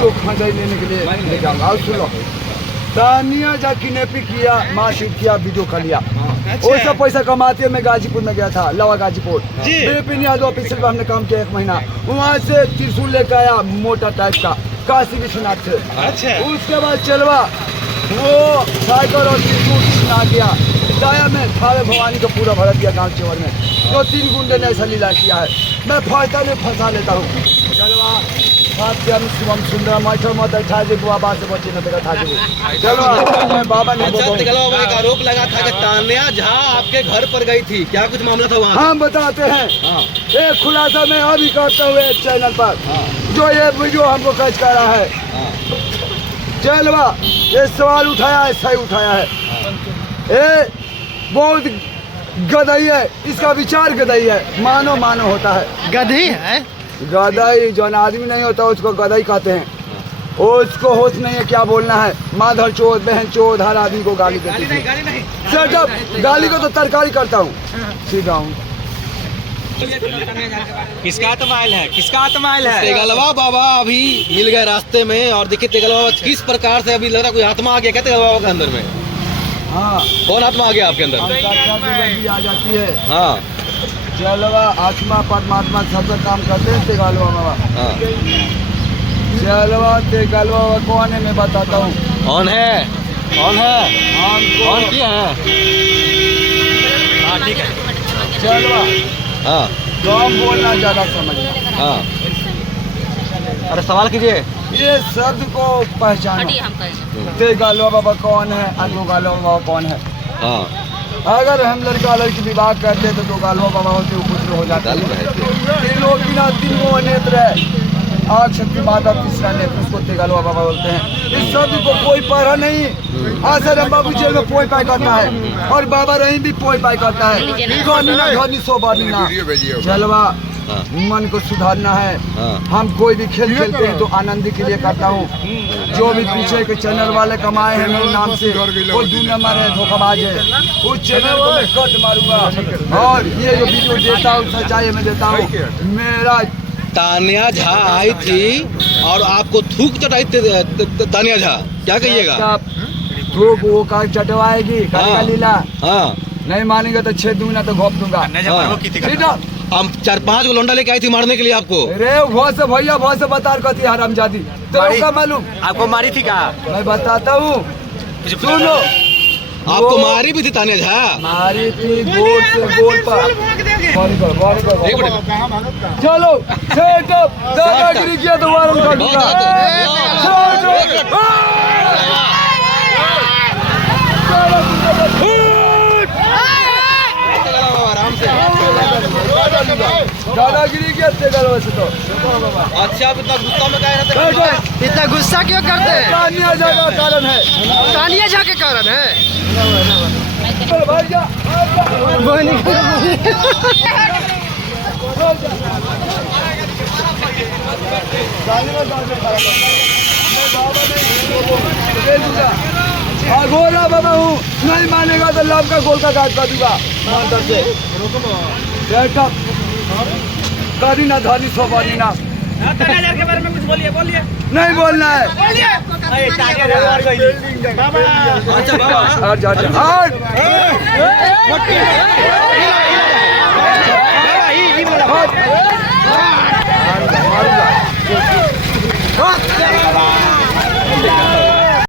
Video Khandai लेने के लिए ले जाऊंगा। और सुनो, तानिया जा किडनैपिंग किया, मारपीट किया, वीडियो खा लिया। वो सब पैसा कमाते मैं गाजीपुर में गया था, लवा गाजीपुर बिपिन यादव ऑफिस में हमने काम किया 1 महीना। वहाँ से त्रिशूल लेकर आया मोटा टाइप का काशी विश्वनाथ से। अच्छा। उसके बाद चलवा वो साइकिल और त्रिशूल सुना गया दाया में थावे भवानी का पूरा भरा दिया गाँव चेवर में। 2-3 गुंडे ने ऐसा लीला किया है, मैं फंसता नहीं फंसा लेता हूँ। चलवा शिवम सुंदर मत बाबा से बचे न था। चलो बाबा ने एक आरोप लगा था कि तान्या झा आपके घर पर गई थी, क्या कुछ मामला था वहाँ? हम बताते हैं। एक खुलासा मैं अभी करते हुए चैनल पर जो ये वीडियो हमको कैच कर रहा है। चलवा ये सवाल उठाया है, सही उठाया है। ये बहुत गदई है, इसका विचार गदई है। मानो मानो होता है, गधी है। गदई जो आदमी नहीं होता उसको गदई कहते हैं। उसको होश नहीं है क्या बोलना है। माधर चोद बहन चोद हर आदमी को गाली देती है। गाली को तो तरकारी करता हूँ, सीधा हूँ। किसका तमाइल है, किसका तमाइल है? तेगलवा बाबा अभी मिल गए रास्ते में। और देखिए तेगलवा बाबा किस प्रकार से अभी लग रहा कोई आत्मा आ गया क्या तेगलवा बाबा के अंदर में? हाँ, कौन आत्मा आ गया आपके अंदर? आ जाती है। हाँ, चलवा आत्मा परमात्मा सबका काम करते हैं तेगलवा बाबा। हाँ। चलवा तेगलवा बाबा कौन है मैं बताता हूँ। कौन है? कौन है? कौन किया है? हाँ ठीक है। चलवा हाँ, कम बोलना ज्यादा समझना। हाँ। अरे सवाल कीजिए। ये शब्द को पहचानो। तेगलवा बाबा कौन है, गलवा बाबा कौन है। हाँ। अगर हम लड़का लड़की विवाह करते तो 2 गालवा बाबा होते पुत्र हो जाता है। लोग बिना 3 नेत्र है, आग शक्ति माता तीसरा नेत्र, उसको तेगलवा बाबा बोलते हैं। इस शब्द को कोई पढ़ा नहीं। आसर बाबू जेल में पोई पाई करता है और बाबा रही भी पोई पाई करता है। चलवा मन को सुधारना है। हम कोई भी खेल खेलते हैं तो आनंद के लिए करता हूँ। जो भी पीछे के चैनल वाले कमाए हैं मेरे नाम से वो 2 नंबर है, धोखाबाज है। उस चैनल को मैं कट मारूंगा। और ये जो वीडियो देता हूँ सच्चाई में देता हूँ। मेरा तान्या झा आई थी और आपको थूक चटाई तान्या झा, क्या कहिएगा? थूक वो का चटवाएगी लीला। हाँ, नहीं मानेगा तो 6 दूंगा तो घोप दूंगा। हम 4-5 गो लौंडा लेके आई थी मारने के लिए आपको। अरे बहुत से भैया बहुत से बता करती हरामजादी। तो क्या मालूम आपको मारी थी क्या? मैं बताता हूँ, सुनो। आपको मारी भी थी तान्या झा? मारी थी गोल से गोल पर। चलो दादागिरी किया तो वारम कर दूंगा। दादागिरी किया तेगलवा से तो। अच्छा, आप इतना गुस्सा में क्या रहते? इतना गुस्सा क्यों करते हैं? तानिया झा का कारण है। तानिया झा के कारण है। अघोरा बाबा हूँ, नहीं मानेगा तो लव का गोल का काट कर दूंगा। करी ना धानी सोबानी ना। के बारे में कुछ बोलिए। नहीं बोलना है। अच्छा बाबा, हट